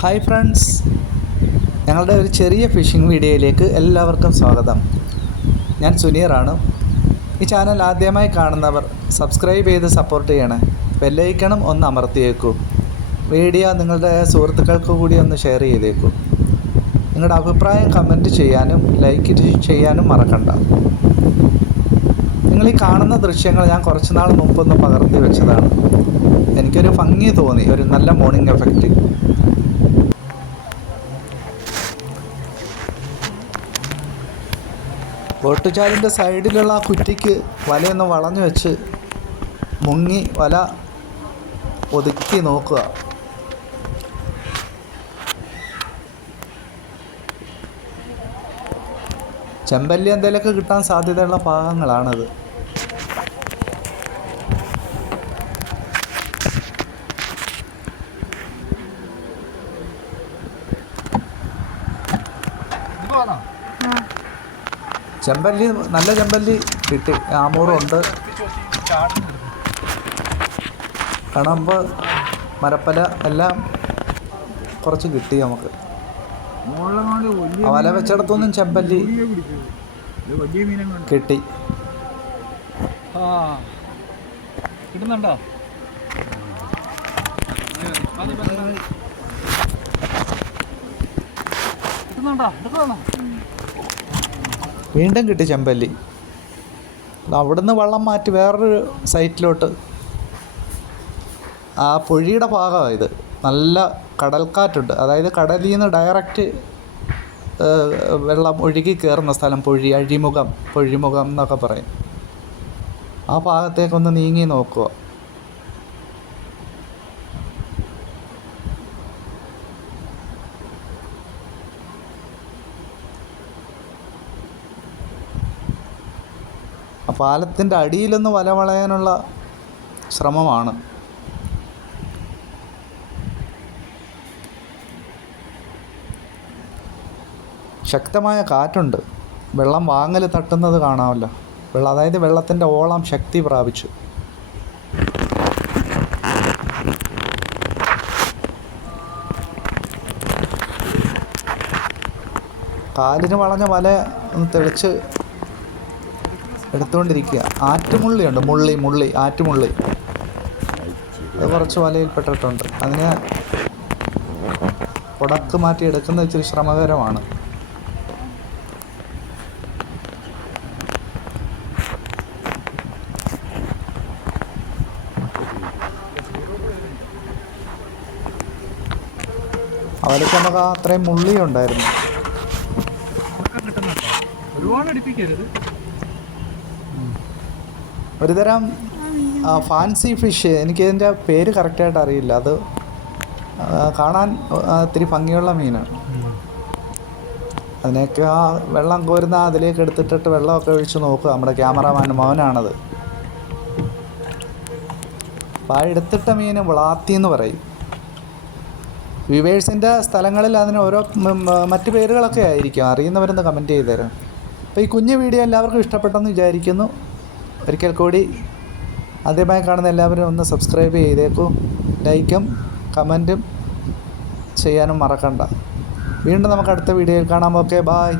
Hi friends ഞങ്ങളുടെ ഒരു ചെറിയ ഫിഷിംഗ് വീഡിയോയിലേക്ക് എല്ലാവർക്കും സ്വാഗതം. ഞാൻ സുനീറാണ്. ഈ ചാനൽ ആദ്യമായി കാണുന്നവർ സബ്സ്ക്രൈബ് ചെയ്ത് സപ്പോർട്ട് ചെയ്യണേ. ബെല്ലൈക്കണം ഒന്ന് അമർത്തിയേക്കൂ വീഡിയോ നിങ്ങളുടെ സുഹൃത്തുക്കൾക്ക് കൂടി ഒന്ന് ഷെയർ ചെയ്തേക്കൂ. നിങ്ങളുടെ അഭിപ്രായം കമന്റ് ചെയ്യാനും ലൈക്ക് ചെയ്യാനും മറക്കണ്ട. നിങ്ങൾ ഈ കാണുന്ന ദൃശ്യങ്ങൾ ഞാൻ കുറച്ച് നാൾ മുമ്പൊന്ന് പകർത്തി വെച്ചതാണ്. എനിക്കൊരു ഭംഗി തോന്നി ഒരു നല്ല മോർണിംഗ് എഫക്റ്റ് ബോട്ടുചാലിന്റെ സൈഡിലുള്ള ആ കുറ്റിക്ക് വലയൊന്ന് വളഞ്ഞു വെച്ച് മുങ്ങി വല ഒതുക്കി നോക്കുക. ചെമ്പല്ലി എന്തെങ്കിലുമൊക്കെ കിട്ടാൻ സാധ്യതയുള്ള ഭാഗങ്ങളാണത് ചെമ്പല്ലി നല്ല ചെമ്പല്ലി കിട്ടി. ആമൂറുണ്ട് കണമ്പ് മരപ്പല എല്ലാം കുറച്ച് കിട്ടി നമുക്ക്. വല വെച്ചിടത്തൊന്നും ചെമ്പല്ലി കിട്ടി. കിട്ടുന്നുണ്ടോ കിട്ടുന്നുണ്ടോ എടുക്കണോ വീണ്ടും കിട്ടി ചെമ്പല്ലി. അവിടുന്ന് വെള്ളം മാറ്റി വേറൊരു സൈറ്റിലോട്ട്. ആ പുഴിയുടെ ഭാഗമാണ് ഇത്. നല്ല കടൽക്കാറ്റുണ്ട്. അതായത് കടലിൽ നിന്ന് ഡയറക്റ്റ് വെള്ളം ഒഴുകി കയറുന്ന സ്ഥലം പൊഴി അഴിമുഖം പൊഴിമുഖം എന്നൊക്കെ പറയും. ആ ഭാഗത്തേക്കൊന്ന് നീങ്ങി നോക്കുക. ആ പാലത്തിന്റെ അടിയിലൊന്ന് വല വളയാനുള്ള ശ്രമമാണ്. ശക്തമായ കാറ്റുണ്ട്. വെള്ളം വാങ്ങൽ തട്ടുന്നത് കാണാമല്ലോ. വെള്ളം അതായത് വെള്ളത്തിന്റെ ഓളം ശക്തി പ്രാപിച്ചു. കാലിന് വളഞ്ഞ വല ഒന്ന് തെളിച്ച് എടുത്തുകൊണ്ടിരിക്കുക. ആറ്റുമുള്ളിയുണ്ട് മുള്ളി മുള്ളി ആറ്റുമുള്ളി. അത് കുറച്ച് വലയിൽപ്പെട്ടിട്ടുണ്ട് അതിന് ഉടക്ക് മാറ്റി എടുക്കുന്നത് ഇച്ചിരി ശ്രമകരമാണ്. അവർക്ക് നമുക്ക് അത്രയും മുള്ളിയുണ്ടായിരുന്നു ഒരുപാട് അടുപ്പിക്കരുത്. ഒരുതരം ഫാൻസി ഫിഷ് എനിക്ക് ഇതിന്റെ പേര് കറക്റ്റായിട്ട് അറിയില്ല. അത് കാണാൻ ഇത്തിരി ഭംഗിയുള്ള മീനാണ്. അതിനെയൊക്കെ ആ വെള്ളം കോരുന്ന അതിലേക്ക് എടുത്തിട്ടിട്ട് വെള്ളമൊക്കെ ഒഴിച്ച് നോക്കുക നമ്മുടെ ക്യാമറമാൻ മോനാണത്. അപ്പോൾ ആ എടുത്തിട്ട മീന് വളാത്തി എന്ന് പറയും. വിവേഴ്സിന്റെ സ്ഥലങ്ങളിൽ അതിന് ഓരോ മ- മ- പേരുകളൊക്കെ ആയിരിക്കും. അറിയുന്നവരൊന്ന് കമന്റ് ചെയ്തു തരാം. അപ്പോൾ ഈ കുഞ്ഞു വീഡിയോ എല്ലാവർക്കും ഇഷ്ടപ്പെട്ടെന്ന് വിചാരിക്കുന്നു. ഒരിക്കൽ കൂടി ആദ്യമായി കാണുന്ന എല്ലാവരും ഒന്ന് സബ്സ്ക്രൈബ് ചെയ്തേക്കൂ. ലൈക്കും കമന്റും ചെയ്യാനും മറക്കണ്ട. വീണ്ടും നമുക്ക് അടുത്ത വീഡിയോയിൽ കാണാം. Okay bye